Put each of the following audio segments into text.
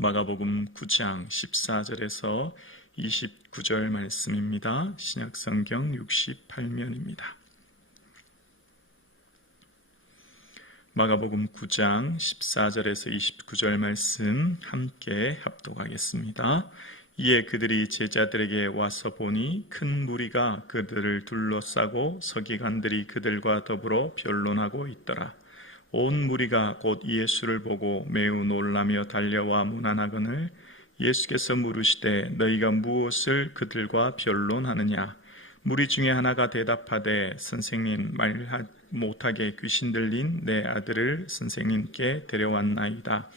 마가복음 9장 14절에서 29절 말씀입니다. 신약성경 68면입니다. 마가복음 9장 14절에서 29절 말씀 함께 합독하겠습니다. 이에 그들이 제자들에게 와서 보니 큰 무리가 그들을 둘러싸고 서기관들이 그들과 더불어 변론하고 있더라. 온 무리가 곧 예수를 보고 매우 놀라며 달려와 문안하거늘 예수께서 물으시되 너희가 무엇을 그들과 변론하느냐? 무리 중에 하나가 대답하되 선생님, 말 못하게 귀신 들린 내 아들을 선생님께 데려왔나이다.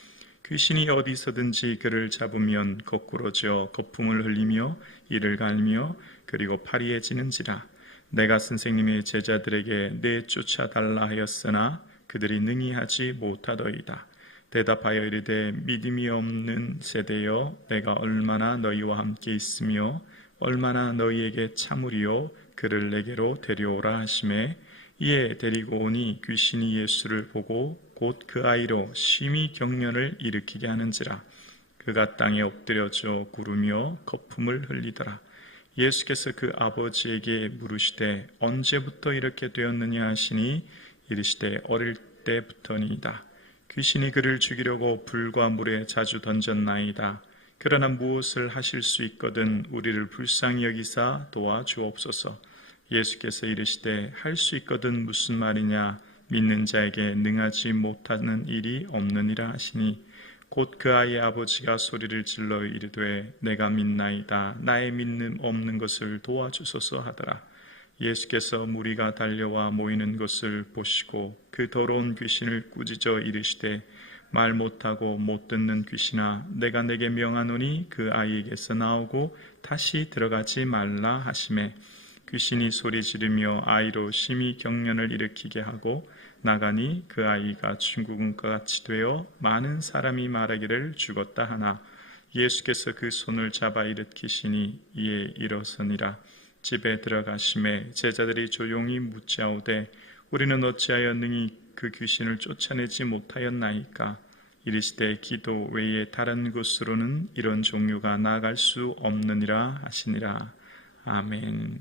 귀신이 어디서든지 그를 잡으면 거꾸러져 거품을 흘리며 이를 갈며 그리고 파리해지는지라. 내가 선생님의 제자들에게 내쫓아달라 하였으나 그들이 능히 하지 못하더이다. 대답하여 이르되 믿음이 없는 세대여, 내가 얼마나 너희와 함께 있으며 얼마나 너희에게 참으리요. 그를 내게로 데려오라 하시매 이에 데리고 오니 귀신이 예수를 보고 곧 그 아이로 심히 경련을 일으키게 하는지라. 그가 땅에 엎드려져 구르며 거품을 흘리더라. 예수께서 그 아버지에게 물으시되 언제부터 이렇게 되었느냐 하시니 이르시되 어릴 때부터니이다. 귀신이 그를 죽이려고 불과 물에 자주 던졌나이다. 그러나 무엇을 하실 수 있거든 우리를 불쌍히 여기사 도와주옵소서. 예수께서 이르시되 할 수 있거든 무슨 말이냐? 믿는 자에게 능하지 못하는 일이 없느니라 하시니 곧 그 아이의 아버지가 소리를 질러 이르되 내가 믿나이다. 나의 믿음 없는 것을 도와주소서 하더라. 예수께서 무리가 달려와 모이는 것을 보시고 그 더러운 귀신을 꾸짖어 이르시되 말 못하고 못 듣는 귀신아, 내가 내게 명하노니 그 아이에게서 나오고 다시 들어가지 말라 하시매 귀신이 소리 지르며 아이로 심히 경련을 일으키게 하고 나가니 그 아이가 죽은 것 같이 되어 많은 사람이 말하기를 죽었다 하나 예수께서 그 손을 잡아 일으키시니 이에 일어서니라. 집에 들어가심에 제자들이 조용히 묻자오되 우리는 어찌하여 능히 그 귀신을 쫓아내지 못하였나이까? 이르시되 기도 외에 다른 곳으로는 이런 종류가 나아갈 수 없느니라 하시니라. 아멘.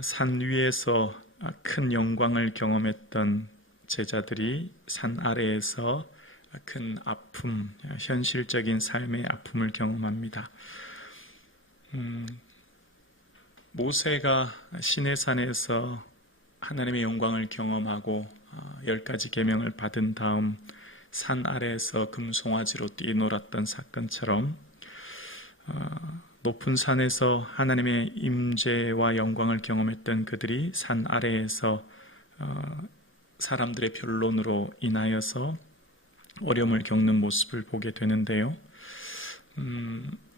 산 위에서 큰 영광을 경험했던 제자들이 산 아래에서 큰 아픔, 현실적인 삶의 아픔을 경험합니다. 모세가 시내산에서 하나님의 영광을 경험하고 10가지 계명을 받은 다음 산 아래에서 금송아지로 뛰놀았던 사건처럼 높은 산에서 하나님의 임재와 영광을 경험했던 그들이 산 아래에서 사람들의 변론으로 인하여서 어려움을 겪는 모습을 보게 되는데요.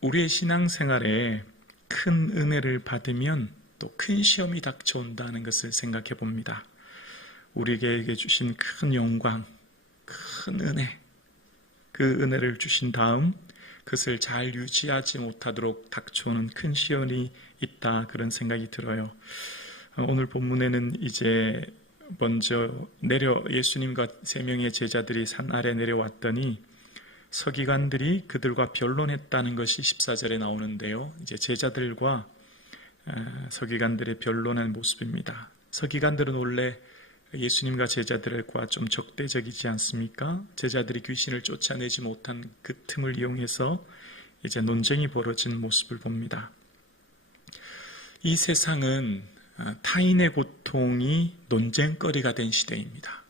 우리의 신앙생활에 큰 은혜를 받으면 또 큰 시험이 닥쳐온다는 것을 생각해 봅니다. 우리에게 주신 큰 영광, 큰 은혜, 그 은혜를 주신 다음 그것을 잘 유지하지 못하도록 닥쳐오는 큰 시험이 있다, 그런 생각이 들어요. 오늘 본문에는 이제 먼저 예수님과 3명의 제자들이 산 아래 내려왔더니 서기관들이 그들과 변론했다는 것이 14절에 나오는데요. 이제 제자들과 서기관들의 변론한 모습입니다. 서기관들은 원래 예수님과 제자들과 좀 적대적이지 않습니까? 제자들이 귀신을 쫓아내지 못한 그 틈을 이용해서 이제 논쟁이 벌어진 모습을 봅니다. 이 세상은 타인의 고통이 논쟁거리가 된 시대입니다.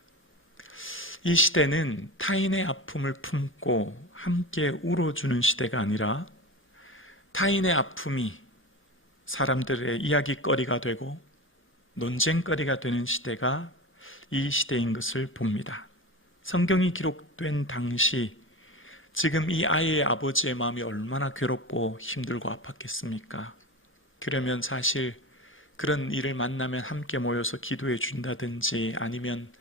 이 시대는 타인의 아픔을 품고 함께 울어주는 시대가 아니라 타인의 아픔이 사람들의 이야기거리가 되고 논쟁거리가 되는 시대가 이 시대인 것을 봅니다. 성경이 기록된 당시 지금 이 아이의 아버지의 마음이 얼마나 괴롭고 힘들고 아팠겠습니까? 그러면 사실 그런 일을 만나면 함께 모여서 기도해 준다든지 아니면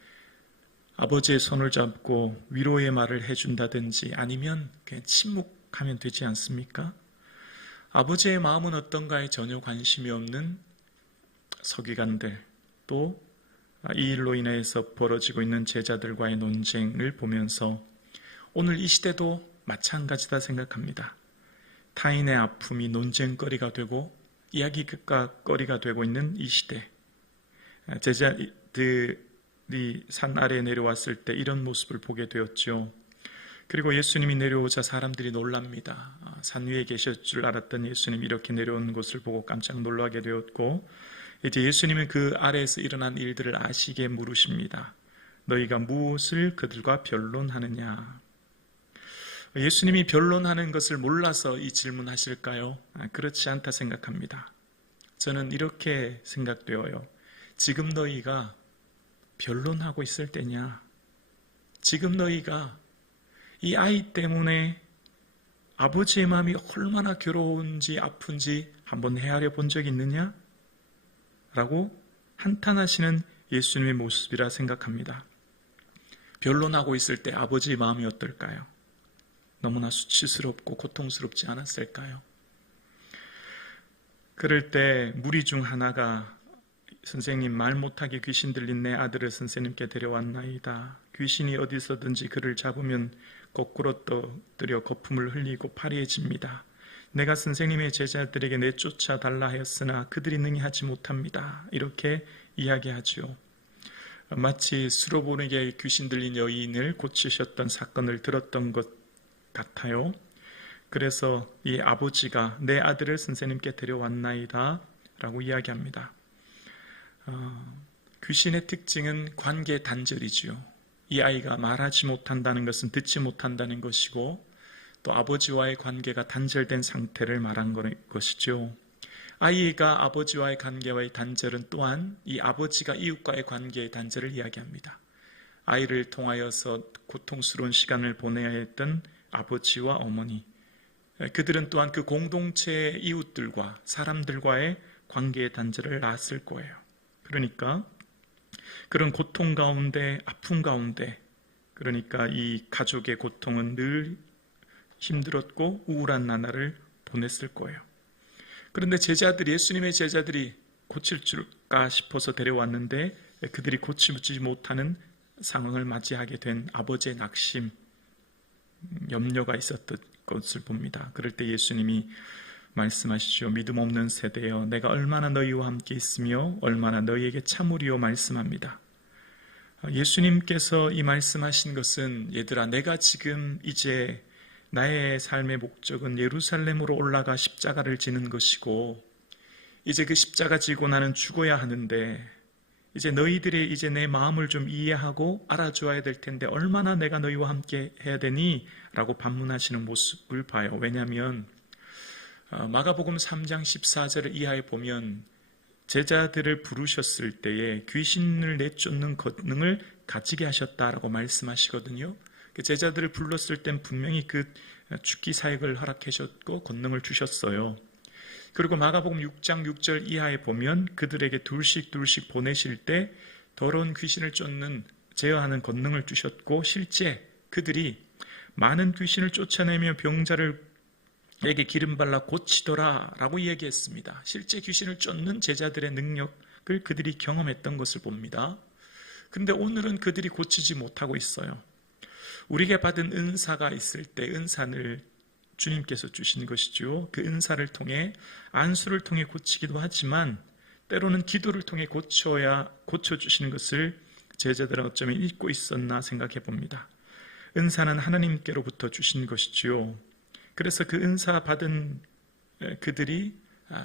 아버지의 손을 잡고 위로의 말을 해준다든지 아니면 그냥 침묵하면 되지 않습니까? 아버지의 마음은 어떤가에 전혀 관심이 없는 서기관들, 또 이 일로 인해서 벌어지고 있는 제자들과의 논쟁을 보면서 오늘 이 시대도 마찬가지다 생각합니다. 타인의 아픔이 논쟁거리가 되고 이야기거리가 되고 있는 이 시대, 제자들이 산 아래에 내려왔을 때 이런 모습을 보게 되었죠. 그리고 예수님이 내려오자 사람들이 놀랍니다. 산 위에 계실 줄 알았던 예수님이 이렇게 내려오는 것을 보고 깜짝 놀라게 되었고, 이제 예수님은 그 아래에서 일어난 일들을 아시게 물으십니다. 너희가 무엇을 그들과 변론하느냐? 예수님이 변론하는 것을 몰라서 이 질문하실까요? 그렇지 않다 생각합니다. 저는 이렇게 생각되어요. 지금 너희가 변론하고 있을 때냐? 지금 너희가 이 아이 때문에 아버지의 마음이 얼마나 괴로운지 아픈지 한번 헤아려 본 적 있느냐? 라고 한탄하시는 예수님의 모습이라 생각합니다. 변론하고 있을 때 아버지의 마음이 어떨까요? 너무나 수치스럽고 고통스럽지 않았을까요? 그럴 때 무리 중 하나가 선생님, 말 못하게 귀신 들린 내 아들을 선생님께 데려왔나이다. 귀신이 어디서든지 그를 잡으면 거꾸로 떠들여 거품을 흘리고 파리해집니다. 내가 선생님의 제자들에게 내쫓아 달라 하였으나 그들이 능히 하지 못합니다. 이렇게 이야기하죠. 마치 수로보르게 귀신 들린 여인을 고치셨던 사건을 들었던 것 같아요. 그래서 이 아버지가 내 아들을 선생님께 데려왔나이다 라고 이야기합니다. 귀신의 특징은 관계 단절이지요. 이 아이가 말하지 못한다는 것은 듣지 못한다는 것이고, 또 아버지와의 관계가 단절된 상태를 말한 것이죠. 아이가 아버지와의 관계와의 단절은 또한 이 아버지가 이웃과의 관계의 단절을 이야기합니다. 아이를 통하여서 고통스러운 시간을 보내야 했던 아버지와 어머니, 그들은 또한 그 공동체의 이웃들과 사람들과의 관계의 단절을 낳았을 거예요. 그러니까 그런 고통 가운데, 아픔 가운데, 그러니까 이 가족의 고통은 늘 힘들었고 우울한 나날을 보냈을 거예요. 그런데 예수님의 제자들이 고칠 줄까 싶어서 데려왔는데 그들이 고치지 못하는 상황을 맞이하게 된 아버지의 낙심, 염려가 있었던 것을 봅니다. 그럴 때 예수님이 말씀하시죠. 믿음 없는 세대여, 내가 얼마나 너희와 함께 있으며 얼마나 너희에게 참으리요 말씀합니다. 예수님께서 이 말씀하신 것은, 얘들아, 내가 지금 이제 나의 삶의 목적은 예루살렘으로 올라가 십자가를 지는 것이고, 이제 그 십자가 지고 나는 죽어야 하는데, 이제 너희들이 이제 내 마음을 좀 이해하고 알아줘야 될 텐데 얼마나 내가 너희와 함께 해야 되니? 라고 반문하시는 모습을 봐요. 왜냐하면 마가복음 3장 14절을 이하에 보면 제자들을 부르셨을 때에 귀신을 내쫓는 권능을 가지게 하셨다라고 말씀하시거든요. 제자들을 불렀을 땐 분명히 그 죽기 사역을 허락하셨고 권능을 주셨어요. 그리고 마가복음 6장 6절 이하에 보면 그들에게 둘씩 보내실 때 더러운 귀신을 쫓는 제어하는 권능을 주셨고, 실제 그들이 많은 귀신을 쫓아내며 병자를에게 기름 발라 고치더라 라고 얘기했습니다. 실제 귀신을 쫓는 제자들의 능력을 그들이 경험했던 것을 봅니다. 그런데 오늘은 그들이 고치지 못하고 있어요. 우리에게 받은 은사가 있을 때 은사를 주님께서 주신 것이죠. 그 은사를 통해 안수를 통해 고치기도 하지만 때로는 기도를 통해 고쳐주시는 것을 제자들은 어쩌면 잊고 있었나 생각해 봅니다. 은사는 하나님께로부터 주신 것이지요. 그래서 그 은사 받은 그들이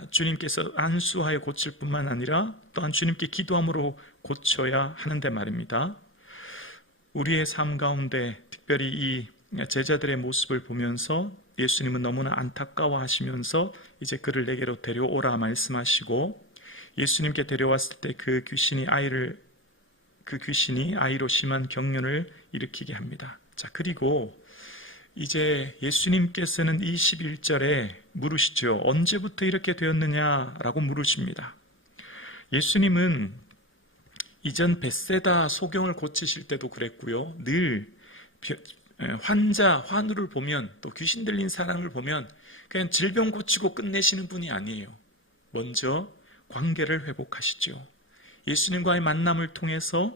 주님께서 안수하여 고칠 뿐만 아니라 또한 주님께 기도함으로 고쳐야 하는데 말입니다. 우리의 삶 가운데 특별히 이 제자들의 모습을 보면서 예수님은 너무나 안타까워하시면서 이제 그를 내게로 데려오라 말씀하시고, 예수님께 데려왔을 때 그 귀신이 아이로 심한 경련을 일으키게 합니다. 자, 그리고 이제 예수님께서는 21절에 물으시죠. 언제부터 이렇게 되었느냐라고 물으십니다. 예수님은 이전 벳세다 소경을 고치실 때도 그랬고요. 늘 환우를 보면, 또 귀신 들린 사람을 보면 그냥 질병 고치고 끝내시는 분이 아니에요. 먼저 관계를 회복하시죠. 예수님과의 만남을 통해서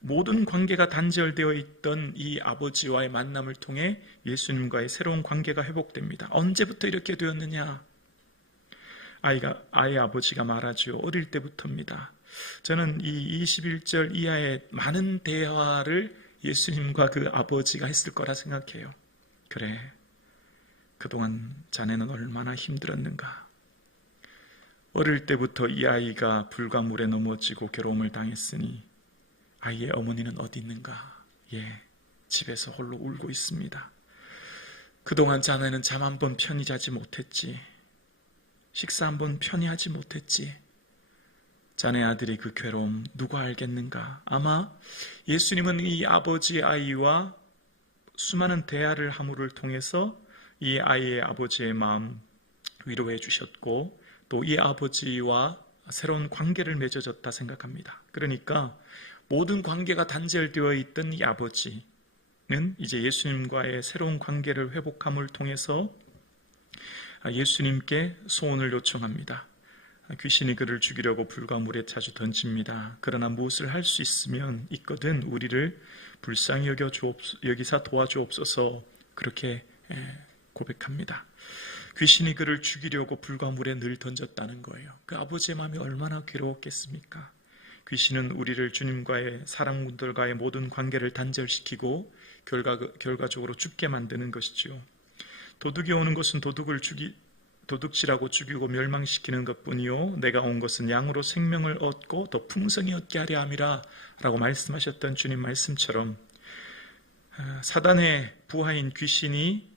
모든 관계가 단절되어 있던 이 아버지와의 만남을 통해 예수님과의 새로운 관계가 회복됩니다. 언제부터 이렇게 되었느냐? 아이의 아버지가 말하죠. 어릴 때부터입니다. 저는 이 21절 이하의 많은 대화를 예수님과 그 아버지가 했을 거라 생각해요. 그래, 그동안 자네는 얼마나 힘들었는가. 어릴 때부터 이 아이가 불과 물에 넘어지고 괴로움을 당했으니 아이의 어머니는 어디 있는가? 예, 집에서 홀로 울고 있습니다. 그동안 자네는 잠 한 번 편히 자지 못했지. 식사 한 번 편히 하지 못했지. 자네 아들이 그 괴로움 누가 알겠는가? 아마 예수님은 이 아버지 아이와 수많은 대화를 함을 통해서 이 아이의 아버지의 마음 위로해 주셨고 또 이 아버지와 새로운 관계를 맺어졌다 생각합니다. 그러니까 모든 관계가 단절되어 있던 이 아버지는 이제 예수님과의 새로운 관계를 회복함을 통해서 예수님께 소원을 요청합니다. 귀신이 그를 죽이려고 불과 물에 자주 던집니다. 그러나 무엇을 할 수 있거든 우리를 불쌍히 여기사 도와주옵소서. 그렇게 고백합니다. 귀신이 그를 죽이려고 불과 물에 늘 던졌다는 거예요. 그 아버지의 마음이 얼마나 괴로웠겠습니까? 귀신은 우리를 주님과의 사랑분들과의 모든 관계를 단절시키고 결과적으로 죽게 만드는 것이죠. 도둑이 오는 것은 도둑질하고 죽이고 멸망시키는 것뿐이요 내가 온 것은 양으로 생명을 얻고 더 풍성히 얻게 하려 함이라 라고 말씀하셨던 주님 말씀처럼 사단의 부하인 귀신이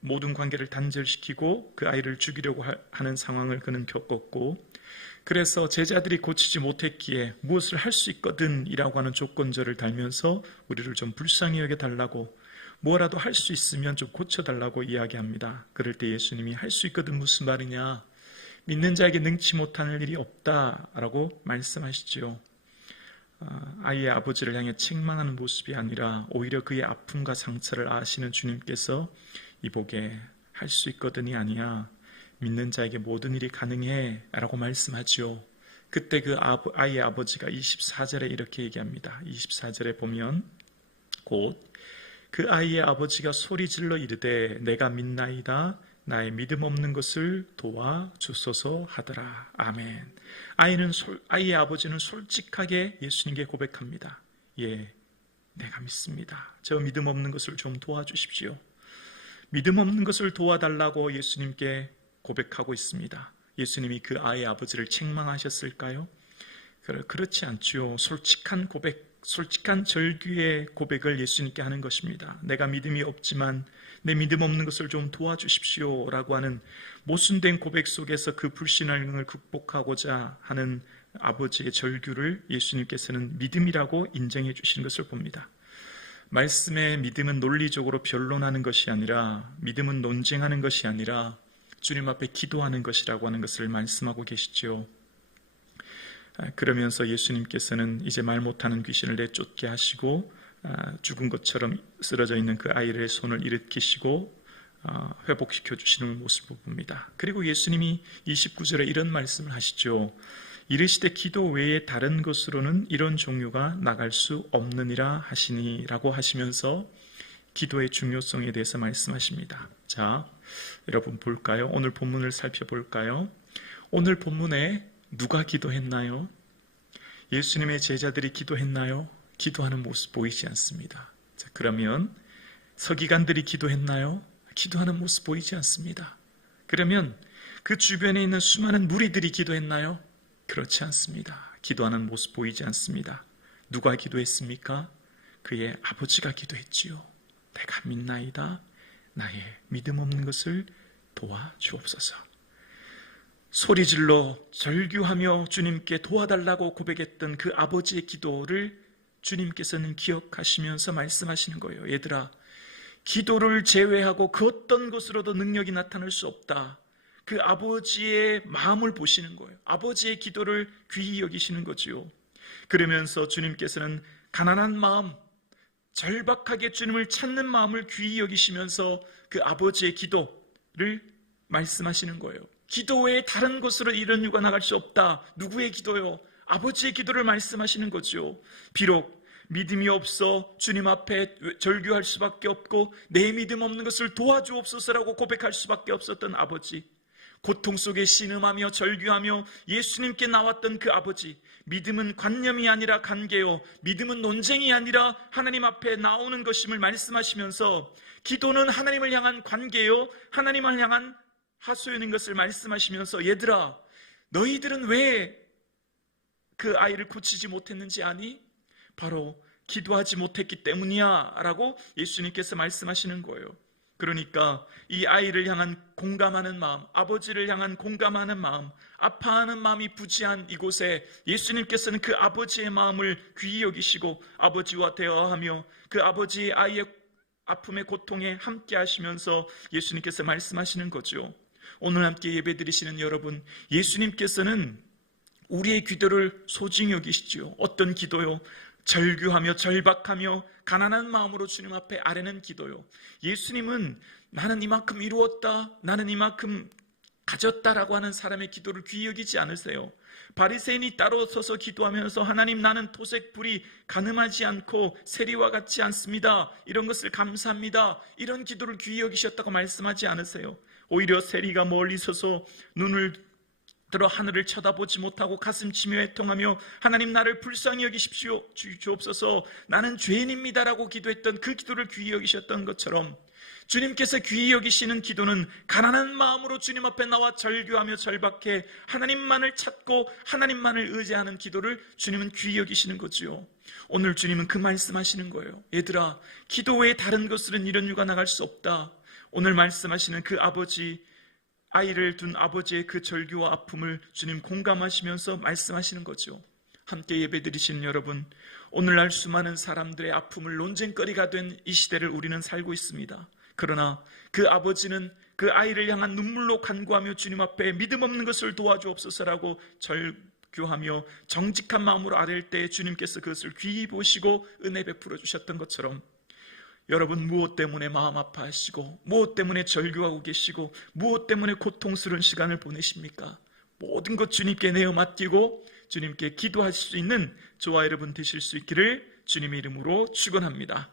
모든 관계를 단절시키고 그 아이를 죽이려고 하는 상황을 그는 겪었고 그래서 제자들이 고치지 못했기에 무엇을 할 수 있거든 이라고 하는 조건절을 달면서 우리를 좀 불쌍히 여겨달라고 뭐라도 할 수 있으면 좀 고쳐달라고 이야기합니다. 그럴 때 예수님이 할 수 있거든 무슨 말이냐? 믿는 자에게 능치 못할 일이 없다라고 말씀하시죠. 아이의 아버지를 향해 책망하는 모습이 아니라 오히려 그의 아픔과 상처를 아시는 주님께서 이보게 할 수 있거든이 아니야. 믿는 자에게 모든 일이 가능해 라고 말씀하죠. 그때 그 아이의 아버지가 24절에 이렇게 얘기합니다. 24절에 보면 곧 그 아이의 아버지가 소리질러 이르되 내가 믿나이다. 나의 믿음 없는 것을 도와주소서 하더라. 아멘. 아이의 아버지는 솔직하게 예수님께 고백합니다. 예, 내가 믿습니다. 저 믿음 없는 것을 좀 도와주십시오. 믿음 없는 것을 도와달라고 예수님께 고백하고 있습니다. 예수님이 그 아이의 아버지를 책망하셨을까요? 그렇지 않죠. 솔직한 고백, 솔직한 절규의 고백을 예수님께 하는 것입니다. 내가 믿음이 없지만 내 믿음 없는 것을 좀 도와주십시오 라고 하는 모순된 고백 속에서 그 불신앙을 극복하고자 하는 아버지의 절규를 예수님께서는 믿음이라고 인정해 주시는 것을 봅니다. 말씀의 믿음은 논리적으로 변론하는 것이 아니라 믿음은 논쟁하는 것이 아니라 주님 앞에 기도하는 것이라고 하는 것을 말씀하고 계시죠. 그러면서 예수님께서는 이제 말 못하는 귀신을 내쫓게 하시고 죽은 것처럼 쓰러져 있는 그 아이의 손을 일으키시고 회복시켜 주시는 모습을 봅니다. 그리고 예수님이 29절에 이런 말씀을 하시죠. 이르시되 기도 외에 다른 것으로는 이런 종류가 나갈 수 없느니라 하시니 라고 하시면서 기도의 중요성에 대해서 말씀하십니다. 자, 여러분 볼까요? 오늘 본문을 살펴볼까요? 오늘 본문에 누가 기도했나요? 예수님의 제자들이 기도했나요? 기도하는 모습 보이지 않습니다. 자, 그러면 서기관들이 기도했나요? 기도하는 모습 보이지 않습니다. 그러면 그 주변에 있는 수많은 무리들이 기도했나요? 그렇지 않습니다. 기도하는 모습 보이지 않습니다. 누가 기도했습니까? 그의 아버지가 기도했지요. 내가 믿나이다. 나의 믿음 없는 것을 도와주옵소서. 소리질러 절규하며 주님께 도와달라고 고백했던 그 아버지의 기도를 주님께서는 기억하시면서 말씀하시는 거예요. 얘들아, 기도를 제외하고 그 어떤 것으로도 능력이 나타날 수 없다. 그 아버지의 마음을 보시는 거예요. 아버지의 기도를 귀히 여기시는 거지요. 그러면서 주님께서는 가난한 마음, 절박하게 주님을 찾는 마음을 귀히 여기시면서 그 아버지의 기도를 말씀하시는 거예요. 기도 외에 다른 곳으로 이런 유가 나갈 수 없다. 누구의 기도요? 아버지의 기도를 말씀하시는 거죠. 비록 믿음이 없어 주님 앞에 절규할 수밖에 없고 내 믿음 없는 것을 도와주옵소서라고 고백할 수밖에 없었던 아버지, 고통 속에 신음하며 절규하며 예수님께 나왔던 그 아버지, 믿음은 관념이 아니라 관계요, 믿음은 논쟁이 아니라 하나님 앞에 나오는 것임을 말씀하시면서 기도는 하나님을 향한 관계요, 하나님을 향한 하소연인 것을 말씀하시면서 얘들아, 너희들은 왜 그 아이를 고치지 못했는지 아니? 바로 기도하지 못했기 때문이야 라고 예수님께서 말씀하시는 거예요. 그러니까 이 아이를 향한 공감하는 마음, 아버지를 향한 공감하는 마음, 아파하는 마음이 부지한 이곳에 예수님께서는 그 아버지의 마음을 귀히 여기시고 아버지와 대화하며 그 아버지의 아이의 아픔의 고통에 함께 하시면서 예수님께서 말씀하시는 거죠. 오늘 함께 예배드리시는 여러분, 예수님께서는 우리의 기도를 소중히 여기시지요. 어떤 기도요? 절규하며 절박하며 가난한 마음으로 주님 앞에 아뢰는 기도요. 예수님은 나는 이만큼 이루었다, 나는 이만큼 가졌다라고 하는 사람의 기도를 귀히 여기지 않으세요. 바리새인이 따로 서서 기도하면서 하나님, 나는 토색 불이 가늠하지 않고 세리와 같지 않습니다, 이런 것을 감사합니다, 이런 기도를 귀히 여기셨다고 말씀하지 않으세요. 오히려 세리가 멀리 서서 눈을 들어 하늘을 쳐다보지 못하고 가슴 치며 애통하며 하나님, 나를 불쌍히 여기십시오, 주옵소서, 나는 죄인입니다라고 기도했던 그 기도를 귀히 여기셨던 것처럼 주님께서 귀히 여기시는 기도는 가난한 마음으로 주님 앞에 나와 절규하며 절박해 하나님만을 찾고 하나님만을 의지하는 기도를 주님은 귀히 여기시는 거지요. 오늘 주님은 그 말씀하시는 거예요. 얘들아, 기도 외에 다른 것으로는 이런 유가 나갈 수 없다. 오늘 말씀하시는 그 아버지, 아이를 둔 아버지의 그 절규와 아픔을 주님 공감하시면서 말씀하시는 거죠. 함께 예배드리시는 여러분, 오늘날 수많은 사람들의 아픔을 논쟁거리가 된 이 시대를 우리는 살고 있습니다. 그러나 그 아버지는 그 아이를 향한 눈물로 간구하며 주님 앞에 믿음 없는 것을 도와주옵소서라고 절규하며 정직한 마음으로 아뢰일 때 주님께서 그것을 귀히 보시고 은혜 베풀어 주셨던 것처럼 여러분, 무엇 때문에 마음 아파하시고 무엇 때문에 절규하고 계시고 무엇 때문에 고통스러운 시간을 보내십니까? 모든 것 주님께 내어 맡기고 주님께 기도하실 수 있는 저와 여러분 되실 수 있기를 주님의 이름으로 축원합니다.